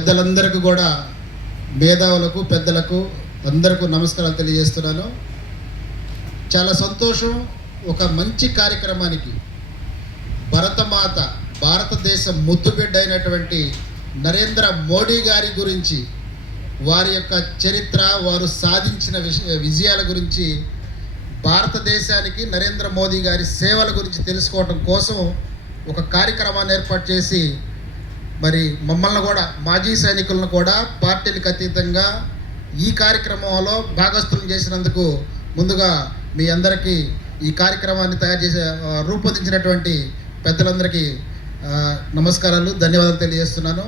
పెద్దలందరికీ కూడా మేధావులకు పెద్దలకు అందరికీ నమస్కారాలు తెలియజేస్తున్నాను. చాలా సంతోషం. ఒక మంచి కార్యక్రమానికి భరతమాత భారతదేశం ముద్దుబిడ్డ అయినటువంటి నరేంద్ర మోడీ గారి గురించి వారి యొక్క చరిత్ర వారు సాధించిన విష- విజయాల గురించి భారతదేశానికి నరేంద్ర మోదీ గారి సేవల గురించి తెలుసుకోవడం కోసం ఒక కార్యక్రమాన్ని ఏర్పాటు చేసి మరి మమ్మల్ని కూడా మాజీ సైనికులను కూడా పార్టీలకు అతీతంగా ఈ కార్యక్రమంలో భాగస్థులు చేసినందుకు ముందుగా మీ అందరికీ ఈ కార్యక్రమాన్ని తయారు చేసే రూపొందించినటువంటి పెద్దలందరికీ నమస్కారాలు ధన్యవాదాలు తెలియజేస్తున్నాను.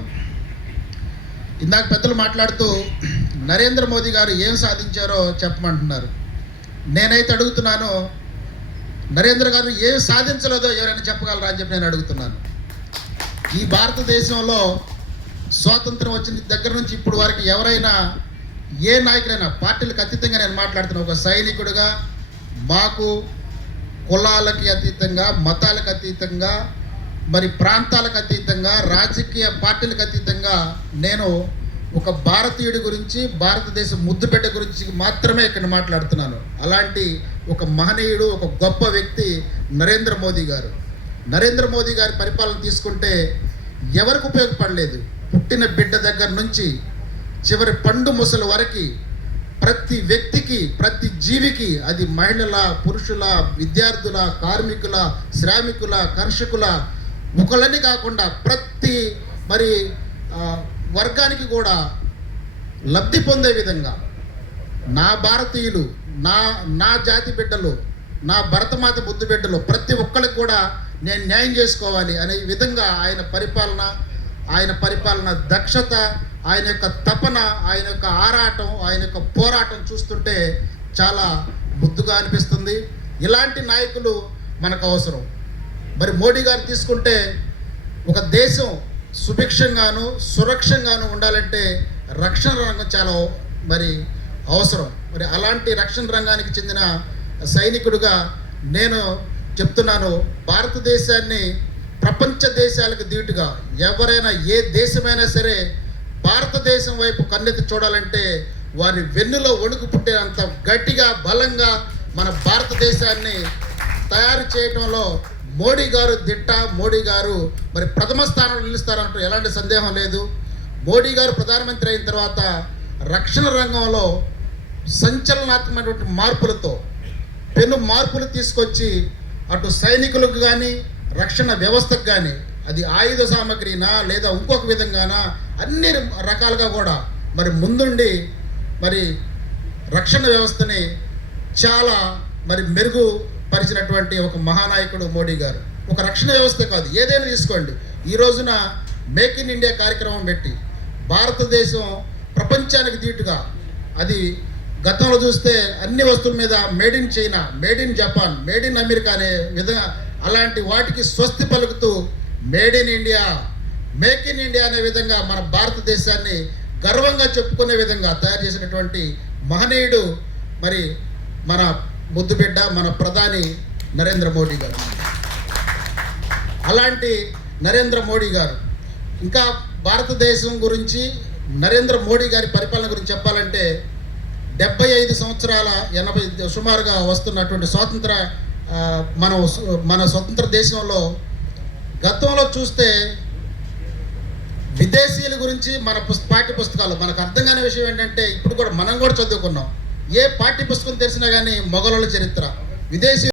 ఇందాక పెద్దలు మాట్లాడుతూ నరేంద్ర మోదీ గారు ఏం సాధించారో చెప్పమంటున్నారు. నేనైతే అడుగుతున్నాను నరేంద్ర గారు ఏం సాధించలేదో ఎవరైనా చెప్పగలరా అని చెప్పి నేను అడుగుతున్నాను. ఈ భారతదేశంలో స్వాతంత్రం వచ్చిన దగ్గర నుంచి ఇప్పుడు వరకు ఎవరైనా ఏ నాయకుడైనా పార్టీలకు అతీతంగా నేను మాట్లాడుతున్నా ఒక సైనికుడిగా మాకు కులాలకి అతీతంగా మతాలకు అతీతంగా మరి ప్రాంతాలకు అతీతంగా రాజకీయ పార్టీలకు అతీతంగా నేను ఒక భారతీయుడి గురించి భారతదేశ ముద్దుబిడ్డ గురించి మాత్రమే ఇక్కడ మాట్లాడుతున్నాను. అలాంటి ఒక మహనీయుడు ఒక గొప్ప వ్యక్తి నరేంద్ర మోదీ గారు. నరేంద్ర మోదీ గారి పరిపాలన తీసుకుంటే ఎవరికి ఉపయోగపడలేదు. పుట్టిన బిడ్డ దగ్గర నుంచి చివరి పండు ముసలి వరకు ప్రతి వ్యక్తికి ప్రతి జీవికి అది మహిళల పురుషుల విద్యార్థుల కార్మికుల శ్రామికుల కర్షకుల ఒకళ్ళని కాకుండా ప్రతి మరి వర్గానికి కూడా లబ్ధి పొందే విధంగా నా భారతీయులు నా నా జాతి బిడ్డలు నా భరతమాత బుద్ధి బిడ్డలు ప్రతి ఒక్కరికి కూడా నేను న్యాయం చేసుకోవాలి అనే విధంగా ఆయన పరిపాలన ఆయన పరిపాలన దక్షత ఆయన యొక్క తపన ఆయన యొక్క ఆరాటం ఆయన యొక్క పోరాటం చూస్తుంటే చాలా ముద్దుగా అనిపిస్తుంది. ఇలాంటి నాయకులు మనకు అవసరం. మరి మోడీ గారు తీసుకుంటే ఒక దేశం సుభిక్షంగాను సురక్షంగాను ఉండాలంటే రక్షణ రంగం చాలా మరి అవసరం. మరి అలాంటి రక్షణ రంగానికి చెందిన సైనికుడుగా నేను చెప్తున్నాను భారతదేశాన్ని ప్రపంచ దేశాలకు ధీటుగా ఎవరైనా ఏ దేశమైనా సరే భారతదేశం వైపు కన్నెత్తి చూడాలంటే వారి వెన్నులో వణుకు పుట్టేంత గట్టిగా బలంగా మన భారతదేశాన్ని తయారు చేయడంలో మోడీ గారు దిట్ట మోడీ గారు మరి ప్రథమ స్థానంలో నిలుస్తారంటూ ఎలాంటి సందేహం లేదు. మోడీ గారు ప్రధానమంత్రి అయిన తర్వాత రక్షణ రంగంలో సంచలనాత్మకమైనటువంటి మార్పులతో పెను మార్పులు తీసుకొచ్చి అటు సైనికులకు కానీ రక్షణ వ్యవస్థకు కానీ అది ఆయుధ సామగ్రినా లేదా ఇంకొక విధంగానా అన్ని రకాలుగా కూడా మరి ముందుండి మరి రక్షణ వ్యవస్థని చాలా మరి మెరుగుపరిచినటువంటి ఒక మహానాయకుడు మోడీ గారు. ఒక రక్షణ వ్యవస్థ కాదు ఏదైనా తీసుకోండి. ఈ రోజున మేక్ ఇన్ ఇండియా కార్యక్రమం పెట్టి భారతదేశం ప్రపంచానికి దీటుగా అది గతంలో చూస్తే అన్ని వస్తువుల మీద made in China made in Japan made in America అనే విధంగా అలాంటి వాటికి స్వస్తి పలుకుతూ made in India make in India అనే విధంగా మన భారతదేశాన్ని గర్వంగా చెప్పుకునే విధంగా తయారు చేసినటువంటి మహనీయుడు మరి మన ముద్దుబిడ్డ మన ప్రధాని నరేంద్ర మోడీ గారు. అలాంటి నరేంద్ర మోడీ గారు. ఇంకా భారతదేశం గురించి నరేంద్ర మోడీ గారి పరిపాలన గురించి చెప్పాలంటే డెబ్బై ఐదు సంవత్సరాల ఎనభై సుమారుగా వస్తున్నటువంటి స్వాతంత్ర మన మన స్వతంత్ర దేశంలో గతంలో చూస్తే విదేశీయుల గురించి మన పాఠ్య పుస్తకాలు మనకు అర్థం కాని విషయం ఏంటంటే ఇప్పుడు కూడా మనం కూడా చదువుకున్నాం. ఏ పాఠ్య పుస్తకం తెలిసినా కానీ మొఘలుల చరిత్ర విదేశీ